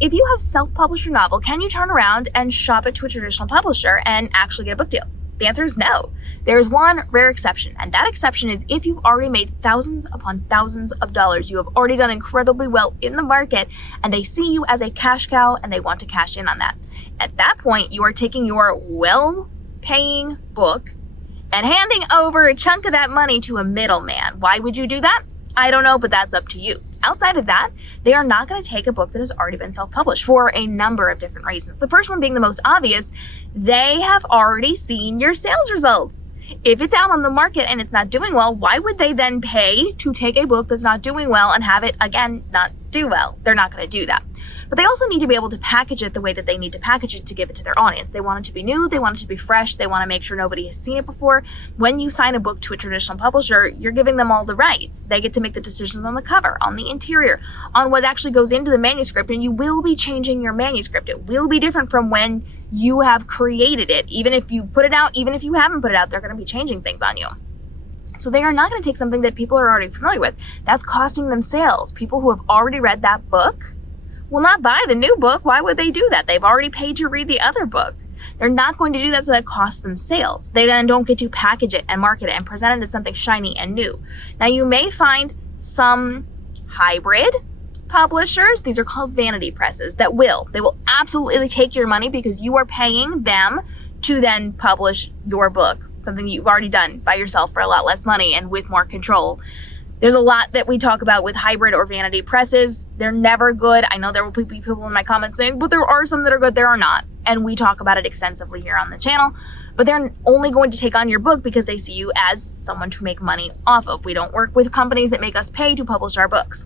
If you have self-published your novel, can you turn around and shop it to a traditional publisher and actually get a book deal? The answer is no. There's one rare exception, and that exception is if you've already made thousands upon thousands of dollars. You have already done incredibly well in the market, and they see you as a cash cow, and they want to cash in on that. At that point, you are taking your well-paying book and handing over a chunk of that money to a middleman. Why would you do that? I don't know, but that's up to you. Outside of that, they are not going to take a book that has already been self-published for a number of different reasons. The first one being the most obvious, they have already seen your sales results. If it's out on the market and it's not doing well, why would they then pay to take a book that's not doing well and have it, again, not do well? They're not going to do that. But they also need to be able to package it the way that they need to package it to give it to their audience. They want it to be new, they want it to be fresh, they want to make sure nobody has seen it before. When you sign a book to a traditional publisher, you're giving them all the rights. They get to make the decisions on the cover, on the interior, on what actually goes into the manuscript, and you will be changing your manuscript. It will be different from when you have created it. Even if you put it out, even if you haven't put it out, they're going to be changing things on you. So they are not going to take something that people are already familiar with. That's costing them sales. People who have already read that book will not buy the new book. Why would they do that? They've already paid to read the other book. They're not going to do that, so that costs them sales. They then don't get to package it and market it and present it as something shiny and new. Now, you may find some hybrid publishers, these are called vanity presses, they will absolutely take your money because you are paying them to then publish your book, something that you've already done by yourself for a lot less money and with more control. There's a lot that we talk about with hybrid or vanity presses. They're never good. I know there will be people in my comments saying, but there are some that are good, there are not. And we talk about it extensively here on the channel. But they're only going to take on your book because they see you as someone to make money off of. We don't work with companies that make us pay to publish our books.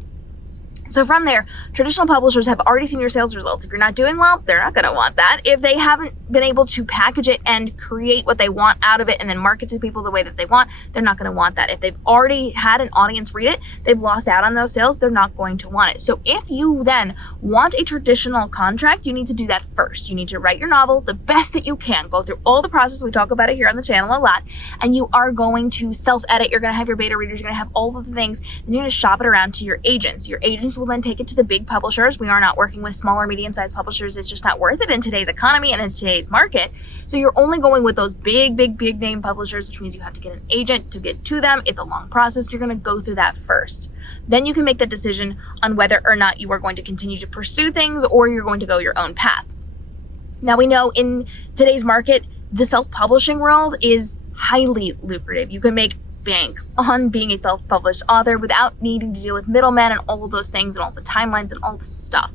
So from there, traditional publishers have already seen your sales results. If you're not doing well, they're not going to want that. If they haven't been able to package it and create what they want out of it and then market to people the way that they want, they're not going to want that. If they've already had an audience read it, they've lost out on those sales, they're not going to want it. So if you then want a traditional contract, you need to do that first. You need to write your novel the best that you can, go through all the process. We talk about it here on the channel a lot, and you are going to self-edit. You're going to have your beta readers. You're going to have all of the things. Then you're going to shop it around to your agents. Your agents will then take it to the big publishers. We are not working with small or medium-sized publishers. It's just not worth it in today's economy and in today's market. So you're only going with those big name publishers, which means you have to get an agent to get to them. It's a long process. You're going to go through that first. Then you can make the decision on whether or not you are going to continue to pursue things or you're going to go your own path. Now, we know in today's market, the self-publishing world is highly lucrative. You can make bank on being a self-published author without needing to deal with middlemen and all of those things and all the timelines and all the stuff.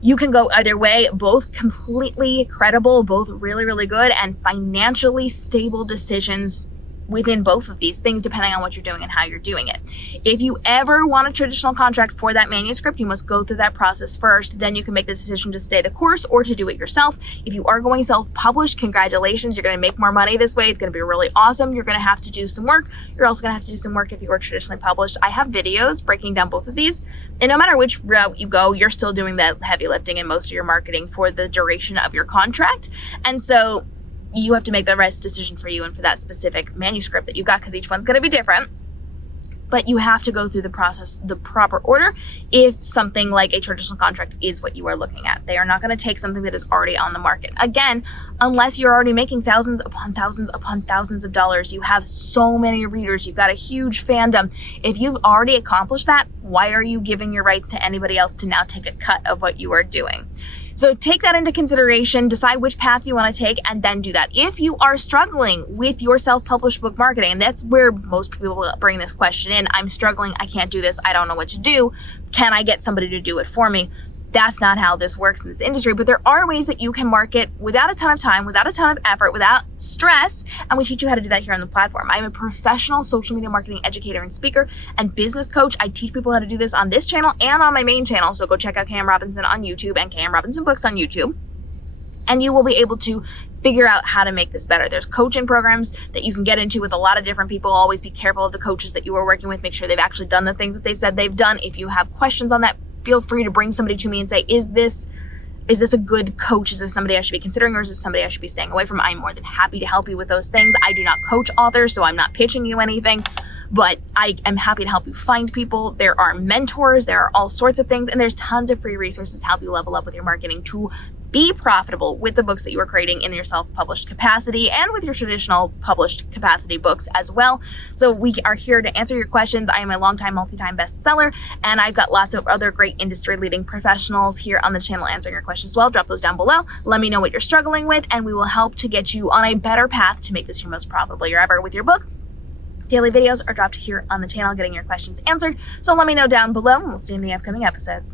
You can go either way, both completely credible, both really good and financially stable decisions within both of these things, depending on what you're doing and how you're doing it. If you ever want a traditional contract for that manuscript, you must go through that process first. Then you can make the decision to stay the course or to do it yourself. If you are going self-published, congratulations. You're going to make more money this way. It's going to be really awesome. You're going to have to do some work. You're also going to have to do some work if you are traditionally published. I have videos breaking down both of these. And no matter which route you go, you're still doing that heavy lifting and most of your marketing for the duration of your contract. And so you have to make the right decision for you and for that specific manuscript that you got, because each one's going to be different. But you have to go through the process, the proper order, if something like a traditional contract is what you are looking at. They are not going to take something that is already on the market. Again, unless you're already making thousands upon thousands of dollars, you have so many readers, you've got a huge fandom. If you've already accomplished that, why are you giving your rights to anybody else to now take a cut of what you are doing? So take that into consideration, decide which path you want to take, and then do that. If you are struggling with your self-published book marketing, and that's where most people bring this question in, I'm struggling, I can't do this, I don't know what to do, can I get somebody to do it for me? That's not how this works in this industry, but there are ways that you can market without a ton of time, without a ton of effort, without stress, and we teach you how to do that here on the platform. I'm a professional social media marketing educator and speaker and business coach. I teach people how to do this on this channel and on my main channel, so go check out Cam Robinson on YouTube and Cam Robinson Books on YouTube, and you will be able to figure out how to make this better. There's coaching programs that you can get into with a lot of different people. Always be careful of the coaches that you are working with. Make sure they've actually done the things that they've said they've done. If you have questions on that, feel free to bring somebody to me and say, is this is this a good coach? Is this somebody I should be considering, or is this somebody I should be staying away from? I'm more than happy to help you with those things. I do not coach authors, so I'm not pitching you anything, but I am happy to help you find people. There are mentors, there are all sorts of things, and there's tons of free resources to help you level up with your marketing to be profitable with the books that you are creating in your self-published capacity and with your traditional published capacity books as well. So we are here to answer your questions. I am a longtime multi-time bestseller, and I've got lots of other great industry-leading professionals here on the channel answering your questions as well. Drop those down below. Let me know what you're struggling with, and we will help to get you on a better path to make this your most profitable year ever with your book. Daily videos are dropped here on the channel getting your questions answered. So let me know down below, and we'll see you in the upcoming episodes.